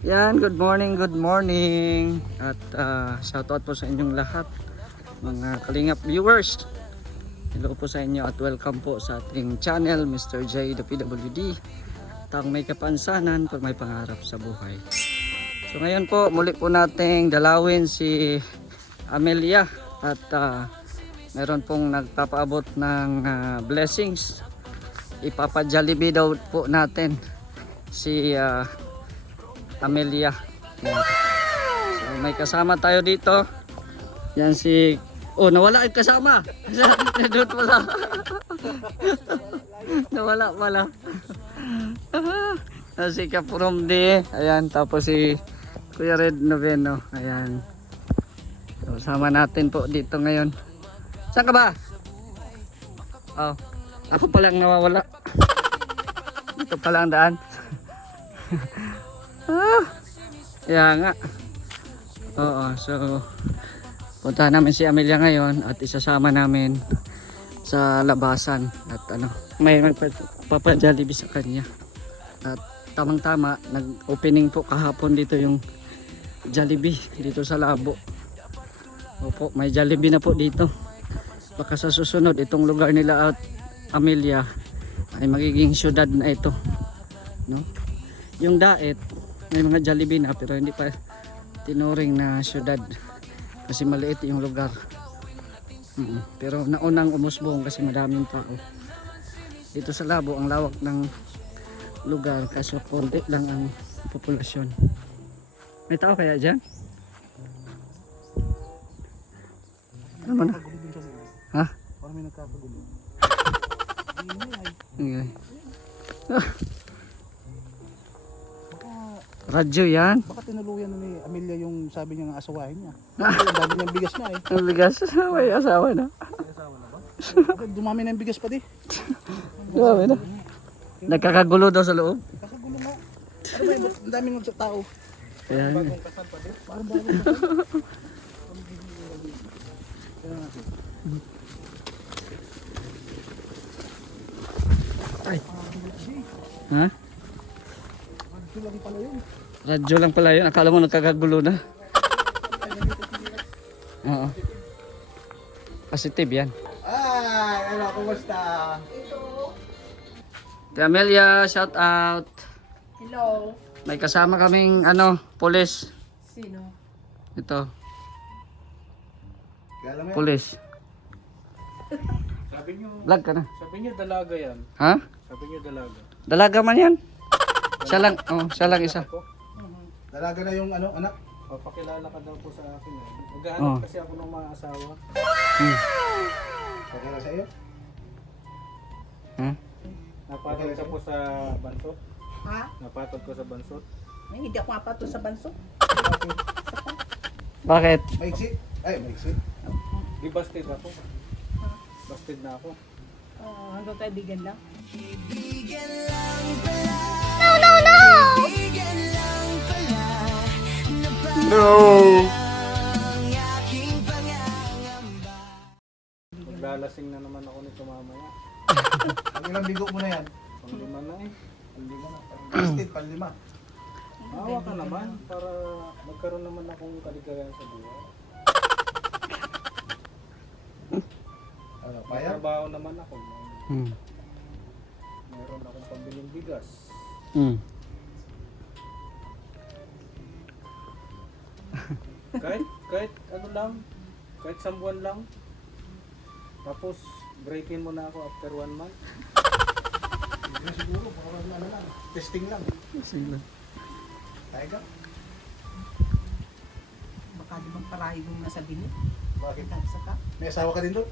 Yan, good morning, good morning. At shoutout po sa inyong lahat, mga Kalingap viewers. Hello po sa inyo at welcome po sa ating channel, Mr. J, the PWD. Taong may kapansanan pag may pangarap sa buhay. So ngayon po, muli po nating dalawin si Amelia. At meron pong nagpapaabot ng blessings. Ipapa-Jollibee daw po natin si Amelia. Yan. So may kasama tayo dito. Yan si... Oh, nawala yung kasama. Doon pala. Nawala pala. Si Kaprom D. Ayan, tapos si Kuya Red Noveno. Ayan. So, sama natin po dito ngayon. Saan ka ba? Oh, ako palang nawawala. Dito pala ang daan. Kaya nga. Oo, so punta namin si Amelia ngayon at isasama namin sa labasan at may magpapa-Jollibee sa kanya. At tamang tama, nag-opening po kahapon dito yung Jollibee dito sa Labo. Opo, may Jollibee na po dito. Baka sa susunod itong lugar nila at Amelia ay magiging syudad na ito, no? Yung Daet may mga Jollibee na pero hindi pa tinuring na syudad kasi maliit yung lugar. Pero naunang umusbong kasi madaming tao. Dito sa Labo ang lawak ng lugar kaso konti lang ang populasyon. May tao kaya dyan? Ano na? Ha? Parang may nagkakagulo. Okay. Radyo yan. Baka tinuluyan na ni Amelia yung sabi niya ng asawahin niya. Ang dami niyang bigas na eh. Ang bigas. May asawa na. May asawa na ba? Dumami na yung bigas pa di. Dami na. Nagkakagulo daw sa loob. Kakagulo na. Ano ba yun? Ang daming sa tao. Ayan. Bagong kasal pa di. Parang bagong kasal. Ay. Ha? Radyo lang pala yun. Radyo lang pala yun. Akala mo nagkakagulo na. Oo. Positive yan. Ay, ano, kumusta? Ate Amelia, shout out. Hello. May kasama kaming pulis. Sino? Ito, Kala mo yan? pulis. Sabi niyo, Vlog ka na. sabi niyo dalaga yan. Ha? Sabi niyo dalaga. Dalaga man yan. Siya lang isa. Dalaga na yung anak. Papakilala ka daw po sa akin. Maghahanap Oh. kasi ako ng mga asawa. Hmm. Pakilala sa iyo? Ha? Napatod ka po sa bansot? Ha? Napatod ko sa bansot? Ay, hindi ako mapato sa banso. Bakit? Maiksi? Ay, maiksi. Di busted ako. Busted na ako. Hanggang kaibigan lang. No. Maglalasing na naman ako nito mamaya. Ang ilang bigo mo na yan? Panglima na eh. Panglima na. Busted, panlima. Maawa ka naman para magkaroon naman akong kaligayahan sa buhay. Ano, may trabaho naman ako. Hmm. Meron akong pambiling bigas. Hmm. Kahit ano lang, kahit sambuan lang. Tapos break-in mo na ako after 1 month. Siguro, baka ano lang, testing lang. Sige. Kaya ka? Baka di bang parahi mong nasa binit. Bakit? Saka. May asawa ka din doon?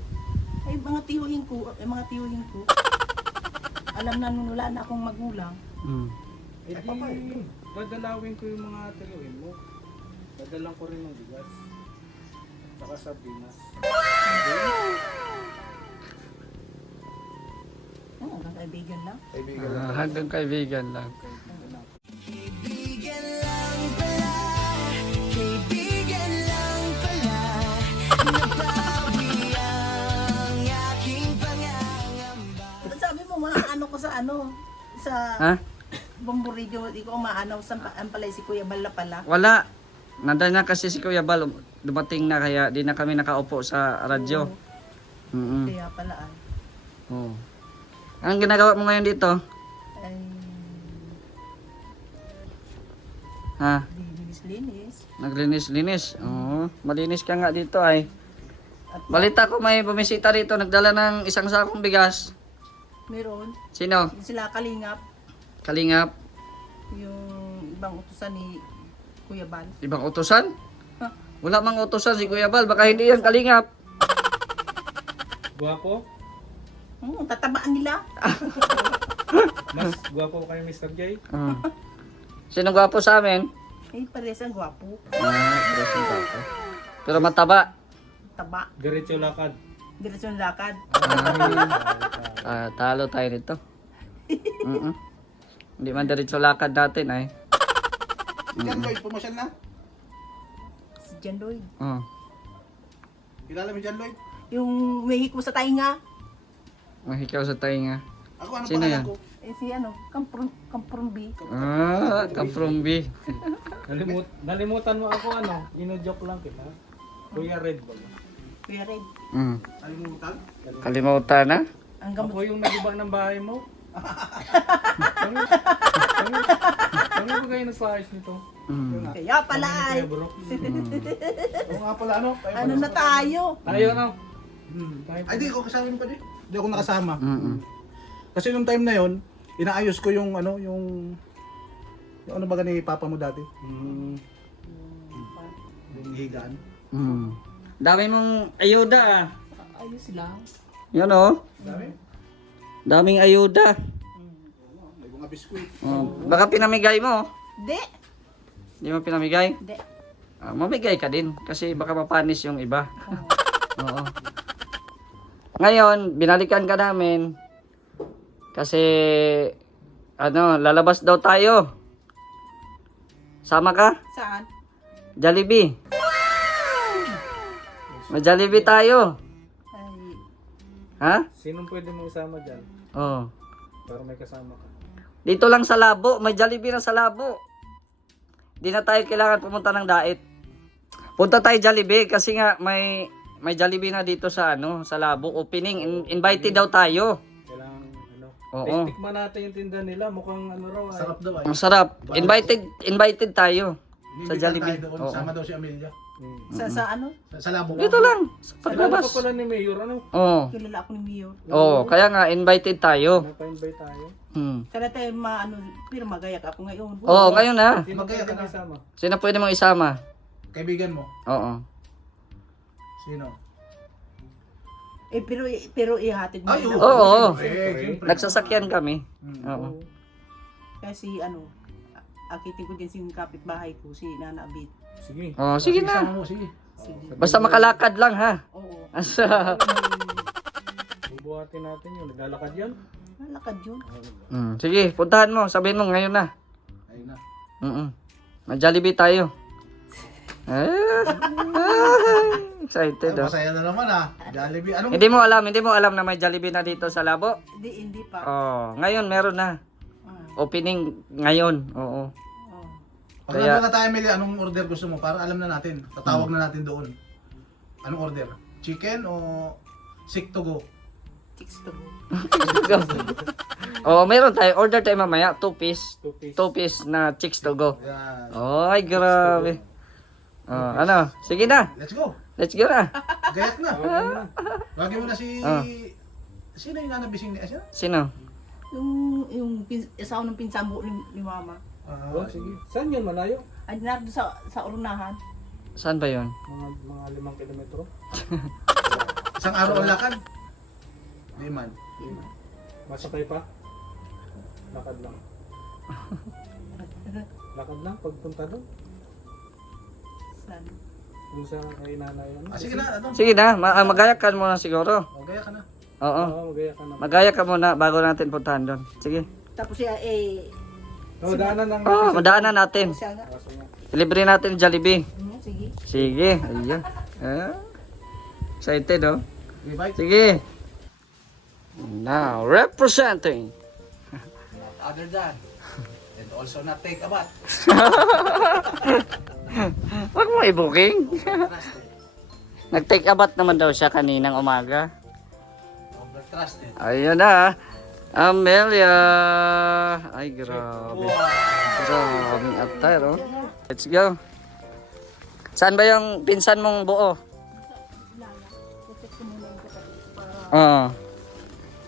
Ay, mga tiyuhin ko. Alam na nung wala na akong magulang. Hmm. Eh di, dadalawin ko yung mga tiyuhin mo. Dadalang ko rin ng bigas. Saka sardinas. Hanggang kaibigan lang. Kaibigan Hanggang kaibigan lang. Sabi mo, mga ano ko sa Ha? Bambur radio, di ko maanaw saan pa ang pala si Kuya Bala pala. Wala. Nandun na kasi si Kuya Bal, dumating na kaya di na kami nakaupo sa radyo. Mm. Kaya pala ay. Oh. Anong ginagawa mo ngayon dito? Ay, Ha? linis-linis. Naglinis-linis. Oo. Malinis ka nga dito ay. At Balita ko may bumisita rito, nagdala ng isang sakong bigas. meron, Sino? yung sila Kalingap, Kalingap? yung ibang utusan ni Kuya Bal. Ibang utusan? Ha? Wala mang utusan si Kuya Bal, baka hindi yan Kalingap. Guwapo? Tatabaan nila. Mas guwapo kayo Mr. J? Oo. Sino gwapo sa amin? Eh, parehas ang gwapo. Presyo gwapo. Pero mataba. Taba. Diretso lakad. Diretsyon lakad. Talo tayo nito. Mm-mm. Hindi man diretso lakad natin ay. Jan Lloyd, pumasyal na? Si Jan Lloyd. Oh. Kilala mo Jan Lloyd? Yung may hikmo sa tainga. Mahikaw sa tainga. Ako, ano Sino pangalan yan? ko? Eh, si ano, Kamprumbi. Come from B. Nalimutan mo ako ano? Ino-joke lang kita. Kuya Red ba? Kuya Red. Nalimutan? Kalimutan na? Ang gamot. Ako yung nagiba ng bahay mo. Kami ba kayo nagpaayos nito? Mm. Kaya pala ay. Kuya Bro. Oo nga pala ano? Ano na tayo? Tayo ano? Tayo Ay, di ako kasama pa din. Di ako nakasama. Mm-mm. Kasi nung time na yon, inaayos ko yung ano, yung ano ba ni papa mo dati? Yung higaan. Mm. Dami mong ayuda ah. Ayos lang. Yan oh. Dami? Daming ayuda. May mga biskwit. Oh. Baka pinamigay mo. De. Hindi mo pinamigay? De. Mamigay ka din kasi baka mapanis yung iba. Oo. Ngayon, binalikan ka namin kasi ano, lalabas daw tayo. Sama ka? Saan? Jollibee. May Jollibee tayo. Ay, Ha? Sinong pwede mong isama dyan? Oh. Para may kasama ka. Dito lang sa Labo, may Jollibee na sa Labo. Di na tayo kailangan pumunta ng Dait. Punta tayo Jollibee kasi nga may Jollibee na dito sa ano, sa Labo opening. Invited daw tayo. Kailangan ano. Oo. Tikman natin yung tinda nila. Mukhang ano raw ay. Sarap daw ay. Ang sarap. Invited tayo sa Inimbitan Jollibee. tayo doon. Oo. Sama daw si Amelia. sa ano? Sa labo. Dito lang, sa Kilala paglabas. ka pala ni Mayor ano? Oo. Kilala ako ni Mio. Oo, kaya nga invited tayo. Napa-invite tayo. Sana tayo maano, pero magayak ako ngayon. Oo, ngayon na. Sino Magkaya pwede ka mo na. isama? Sino pwede mong isama? Kaibigan mo. Oo. Sino? Eh, pero ihatid mo. Ay, yun oo. ako. Oo. Siyempre. Nagsasakyan kami. Hmm. Oo. Kasi ano, akitin ko din si kapitbahay ko, si Nana Abit. Sige. Oh, sige Isama na. mo, sige. Sige. Basta makalakad lang ha. Oo. Asa. Bubuhatin natin yun. Naglalakad yan. Malakad yun. Sige, puntahan mo. Sabihin mo ngayon na. Ayun na. Mag-Jollibee tayo. Excited oh. Masaya na naman ah. Jollibee. Anong Hindi mo alam na may Jollibee na dito sa Labo? Hindi pa. Oh, ngayon meron na. Opening ngayon. Oo. pag Kaya- nandun na tayo, Amelia, anong order gusto mo? Para alam na natin. Tatawag na natin doon. Anong order? Chicken o sick to go? Chicks to go. Oh, meron tayo. Order tayo mamaya. 2 piece. 2 piece. 2 piece na chicks to go. Yan. Ay, grabe. Oh, ano? Sige na. Let's go. Let's go na. Gayak na. Tawagan mo na. Wagin mo na si... Ah. Sino yung nanabising ni Asya? Sino? Yung asawa ng pinsan mo ni Mama. Oh, sige. Saan yun malayo? Ay, nardo sa urunahan. Saan ba yon? Mga 5 kilometro. Isang araw ang lakad? Di man. Masakay pa? Lakad lang. Lakad lang pagpunta doon. Saan? Kung sa kay nanay ano. Sige na, ano? Sige na. Magayak ka muna siguro. O, gaya ka na. Oo. Oo, magaya ka na. Magayak ka muna bago natin puntahan doon. Sige. Tapos siya Oh, daanan lang Oh, natin. madaanan natin. siya nga. Kaso nga. Libre natin yung Jollibee. Sige. Sige. Ayun. Excited oh. Okay, bye. Sige. Now, representing Other than, and Also not take a bath. Huwag mo i-booking. Overtrusted. Nag-take a bath naman daw siya kaninang umaga. Overtrusted. Ayun na. Amelia. Ay, grabe. Grabing attire, oh. Let's go. Saan ba yung pinsan mong buo? Check ko muna yung kapatid para... Oo.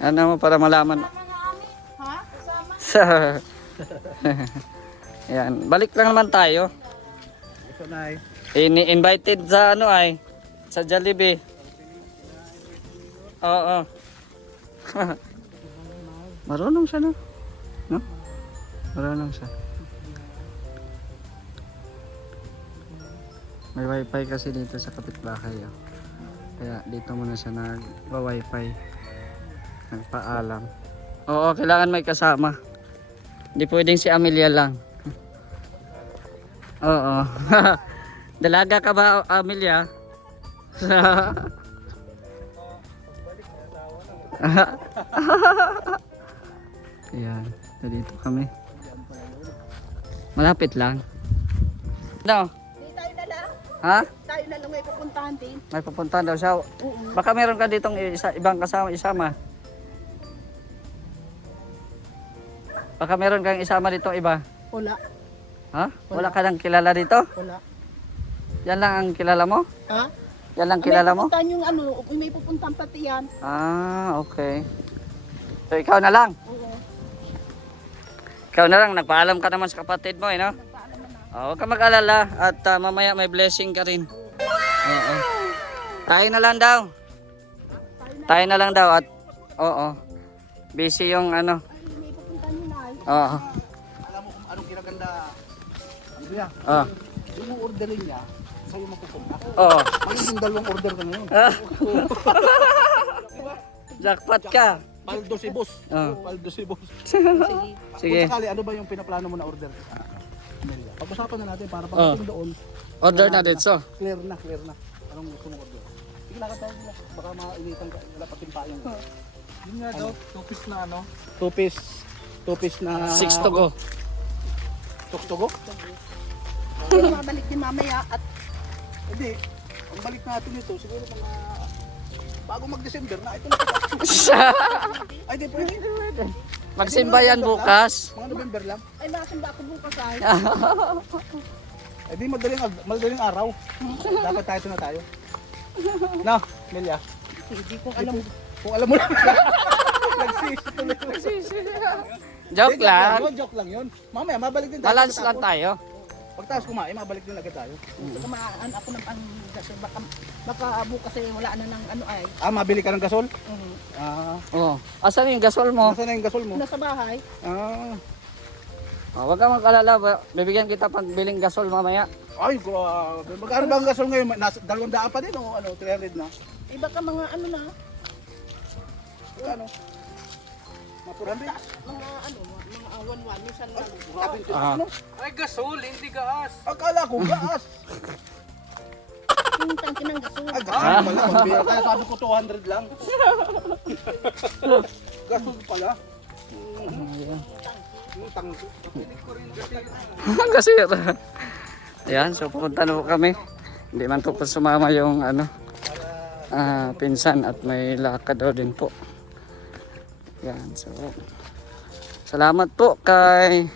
Ano mo para malaman. Ha? Kasama? Yan. Balik lang naman tayo. Ito na eh. Invited sa ano ay. Sa Jollibee. Oo. Marunong siya, no? No? Marunong siya. May wifi kasi dito sa kapitbahay. Oh. Kaya dito muna siya nag-wifi. Nagpaalam. Oo, kailangan may kasama. Hindi pwedeng si Amelia lang. Oo. Dalaga ka ba, Amelia? Ayan, dito kami. Malapit lang. No? Di tayo na lang. Ha? Tayo na lang may pupuntahan din. May pupuntahan daw siya. Oo. Baka meron ka ditong ibang kasama isama. Baka meron kang isama ditong iba. Wala. Ha? Wala ka nang kilala dito? Wala. Yan lang ang kilala mo? Ha? Yan lang kilala mo? May pupuntahan yung ano, may pupuntahan pati yan. Ah, okay. So ikaw na lang. Oo. Ikaw na lang, nagpaalam ka naman sa kapatid mo, eh, no? Nagpaalam na na. Huwag ka mag-alala at mamaya may blessing ka rin. Oo. Tayo na lang daw. Tayo na lang daw at oo. Busy yung ano. Ay, may pupuntahan yun ay. Oo. Alam mo kung anong kinaganda, Andrea? Oo. Yung orderin niya, sa'yo mapupunta. Oo. Magiging dalawang order ka ngayon. Jackpot ka. Paldo si boss. Oo. Paldo si boss. Sige. Sige. Kung sakali, ano ba yung pinaplano mo na order? Amelia. Pag-usapan na natin para pagdating doon, Order na dito. clear na, clear na. Anong gusto mong order? Sige, nakatawag mo. Baka mainitan ka, wala pa timpayong. Yun nga daw, 2 piece na ano. Two piece na... 6 to go. Tuktugo? Pero mabalik din mamaya at Hindi. Ang balik natin ito, siguro mga... Bago mag-December na, ito na kita. Ay, di pwede. Magsimba yan bukas. Mga November lang. ay masimba ako bukas ay. Eh di madaling araw. Dapat tayo na tayo. No, Melia. Hindi ko alam. Kung alam mo lang. Nagsisi tuloy. Joke lang. Joke lang yun. Mamaya, mabalik din tayo. Balance lang tayo. Pagtaas kumain, mabalik din agad tayo. Baka maan ako ng kasi baka bukas ay wala na ng ano ay. Ah, mabili ka ng gasol? Mhm. Ah, Oo. Asan yung gasol mo? nasaan na yung gasol mo? Nasa bahay. Ah, Huwag ka mag-alala. Bibigyan kita pagbiling gasol mamaya. ay, grabe. Magkano ba ang gasol ngayon? Nasa 200 pa din o ano, 300 na? Eh baka mga ano na, Magkano? Mga 400? mga ano, mga 1-1 minsan na. Ah. Ano? Ay, gasol, hindi gaas. Akala ko gas. Yung tangki ng gasol. Ay, gasol pala. Pambira. Kaya sabi ko 200 lang. Gasol pala. Yung tangko. Kasira. Ayan, so pupunta na po kami. Hindi man po sumama yung ano, pinsan at may lakad daw din po. Yan, so salamat po kay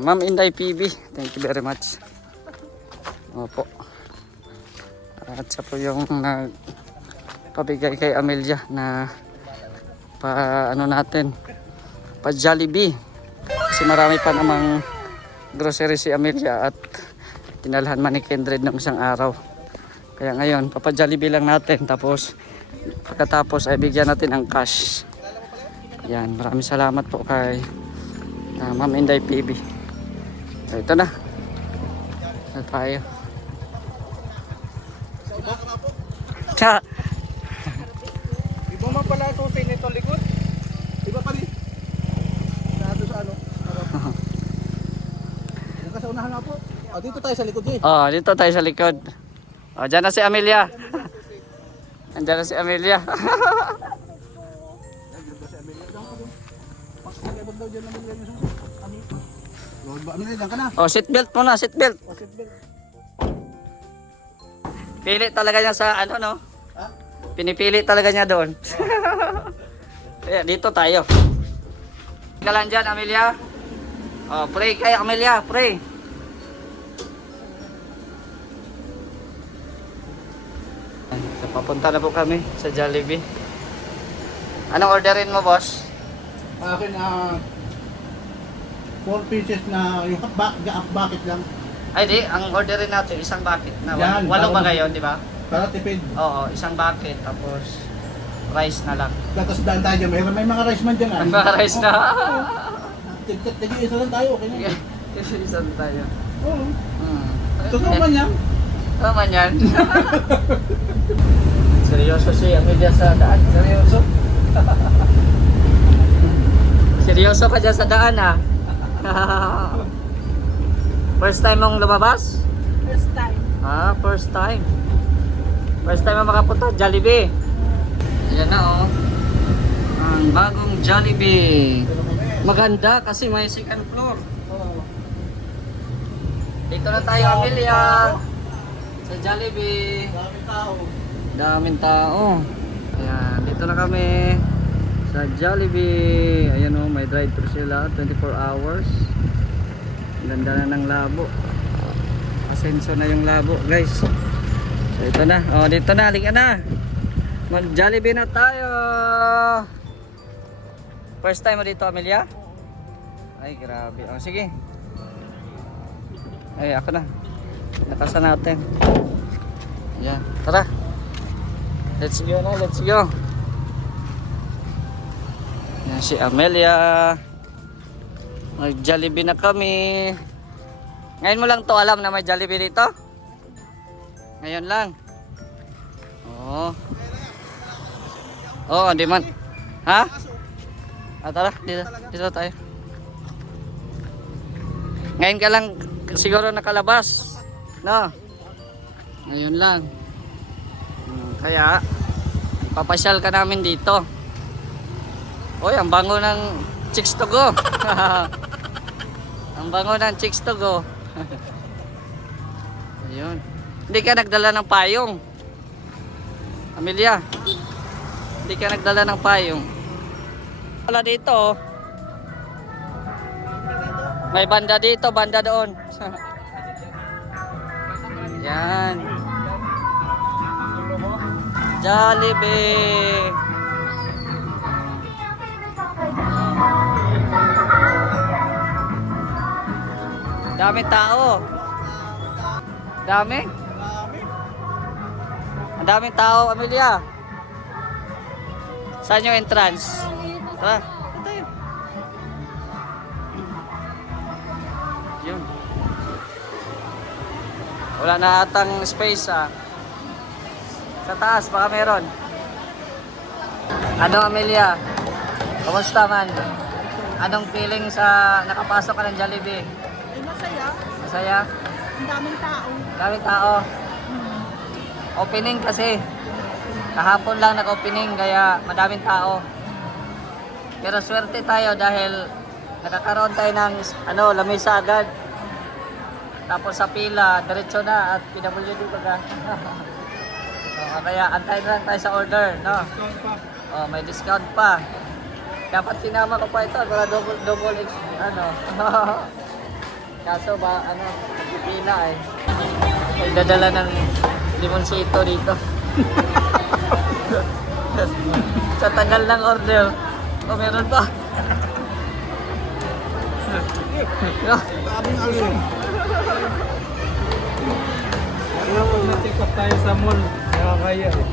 Ma'am Inday PB. Thank you very much. Opo. At siya po yung nagpabigay kay Amelia na pa ano natin, pa Jollibee. Kasi marami pa namang grocery si Amelia at tinalhan man ni Kindred ng isang araw. Kaya ngayon, papa Jollibee lang natin, tapos pagkatapos ay bigyan natin ang cash. Yan, maraming salamat po kay Ma'am Inday PB. So, ito na. Ito tayo. Tsa! Iba man pala ito sa nito likod. Iba pa rin. Nado sa ano. Yung sa unahan nga po. O, dito tayo sa likod eh. Oh, dito tayo sa likod. Oh, dyan na si Amelia. Andyan na si Amelia. Pagkakabag daw dyan naman yan yung Lord ba? Amelia, diyan ka na. Oh, seatbelt muna, seatbelt. O, seatbelt. Pili talaga niya sa ano, no? Ha? Pinipili talaga niya doon. Kaya dito tayo. Ka lang dyan, Amelia. Oh, pray kayo, Amelia, pray. So, papunta na po kami sa Jollibee. Anong orderin mo, boss? Akin 4 pieces na yung bucket lang. Ay, di. Ang orderin natin, isang bucket. Na, Yan, walo ba para- ngayon, di ba? Para tipid. Oo, isang bucket. Tapos, rice na lang. Tapos daan tayo dyan. May mga rice man dyan. Ang mga rice na. Tig-isa lang tayo. Okay na. Isang tayo. Oo. Hmm. Totoo man yan. Tama yan. Seryoso si Amelia sa daan. Seryoso. Seryoso ka dyan sa daan, ha? First time mong lumabas? First time. Ah, first time. First time mo makapunta, Jollibee. Ayan na, oh. Ang bagong Jollibee. Maganda kasi may second floor. Dito na tayo, Amelia. Sa Jollibee. Dami tao. Daming tao. Ayan, dito na kami sa Jollibee. Ayan, oh, may drive-thru sila, 24 hours. Ang ganda na ng labo. Asenso na yung labo, guys. So ito na. Oh, dito na, halika na. Mag-Jollibee na tayo. First time mo dito, Amelia? Ay, grabe. Oh, sige. Ay, ako na. Nakasan natin. Ayan, tara. Let's go na, let's go. Yan si Amelia. Mag-Jollibee na kami. Ngayon mo lang to alam na may Jollibee dito? Ngayon lang. Oo. Oo, di man. Ha? Ah, tara, dito tayo. Ngayon ka lang siguro nakalabas. No? Ngayon lang. Kaya, papasyal ka namin dito. Oy, ang bango ng chicks to go. Ang bango ng chicks to go. Ayun. Hindi ka nagdala ng payong. Amelia. Hindi ka nagdala ng payong. Wala dito. Oh. May banda dito, banda doon. Yan. Jollibee. Daming tao. Dami. Ang daming tao, Amelia. Saan yung entrance? Tara, tayo. Yun. Wala na atang space, ah. Sa taas, baka meron. Ano, Amelia? Kumusta man? Anong feeling sa nakapasok ka ng Jollibee? Ay, masaya. Masaya? Ang daming tao. Daming tao. Opening kasi. Kahapon lang nag-opening kaya madaming tao. Pero swerte tayo dahil nakakaroon tayo ng lamesa agad. Tapos sa pila, diretso na at PWD pa. Kaya antayin lang tayo sa order, no? Oh, may discount pa. Dapat sinama ko pa ito para double X, Kaso ba, nagpipila eh. May dadala ng limonsito dito. Sa tagal ng order. O, meron pa. Daming alson. Kaya pag na-check up tayo sa mall, nakakaya eh.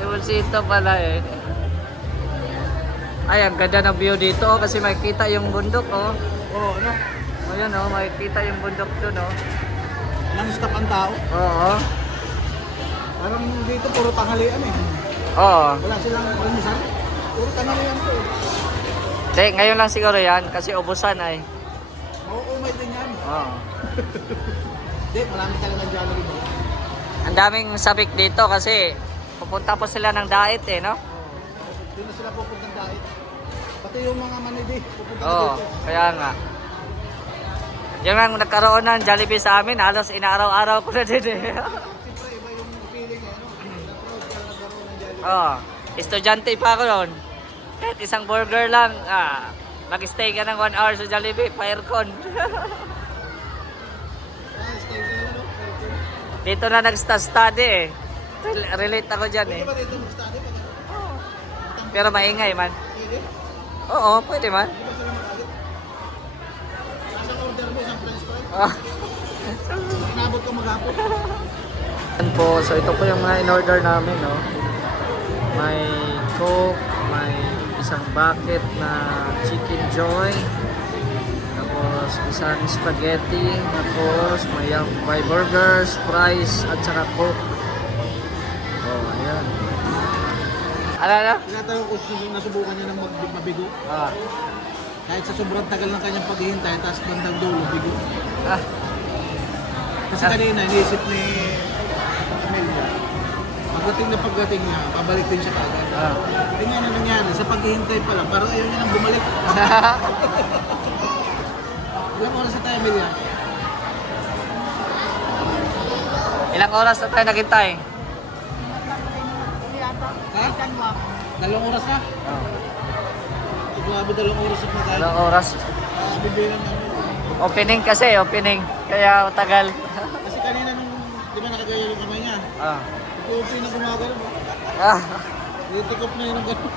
Limonsito pala eh. Ay, ang ganda ng view dito oh, kasi makikita yung bundok oh. Oo, ano? Ayan oh, makikita yung bundok doon oh. Non-stop ang tao. Oo. Parang dito puro tanghalian eh. Oo. Wala silang almusal. Puro tanghalian to eh. Hindi, ngayon lang siguro yan kasi ubusan ay. Mauumay din yan. Oo. Hindi, marami talaga Jollibee mo. Ang daming sabik dito kasi pupunta po sila ng diet eh, no? Doon na sila pupuntang dahil. Pati yung mga manidi. Pupunta na Oo, dito. kaya nga. Yung lang nagkaroon ng Jollibee sa amin, halos inaaraw-araw ko na din eh. Siyempre, iba yung feeling eh. No? Na-proud ka nagkaroon ng Jollibee. Oo, estudyante pa ako noon. Kahit isang burger lang, mag-stay ka ng 1 hour sa Jollibee, pa-aircon. Stay ka lang, no? Dito na nag-study eh. Relate ako dyan eh. Pwede ba dito mag-study? Pero maingay man. Pwede? Oo, pwede man. Di ba sila magalit? Asang order mo, isang french fry? Ah. Inabot ko maghapon. Yan po, so ito po yung mga in-order namin, no. May Coke, may isang bucket na Chicken Joy, tapos isang spaghetti, tapos may burgers, fries, at saka Coke. Oh, ayan. Ano? Tinatanong ko kung nasubukan niya ng mabigo. Ah. Kahit sa sobrang tagal ng kanyang paghihintay, tapos bandang dulo, bigo. Ah. Kasi kanina, iniisip ni Amelia, pagdating niya, pabalik din siya kagad. Ah. Tingnan na nangyari, sa paghihintay pa lang, parang ayaw niya nang bumalik. Ilang oras na tayo, Amelia? Ilang oras na tayo naghintay? Ha? 2 oras na? Oh. Grabe, 2 oras na tayo. Ilang oras? Bibilang namin. Opening kasi, opening. Kaya tagal. Kasi kanina nung, di ba nakagaya yung kamay niya? Ah. Ito na gumagano. Ah. Nitikop na yun ng gano'n.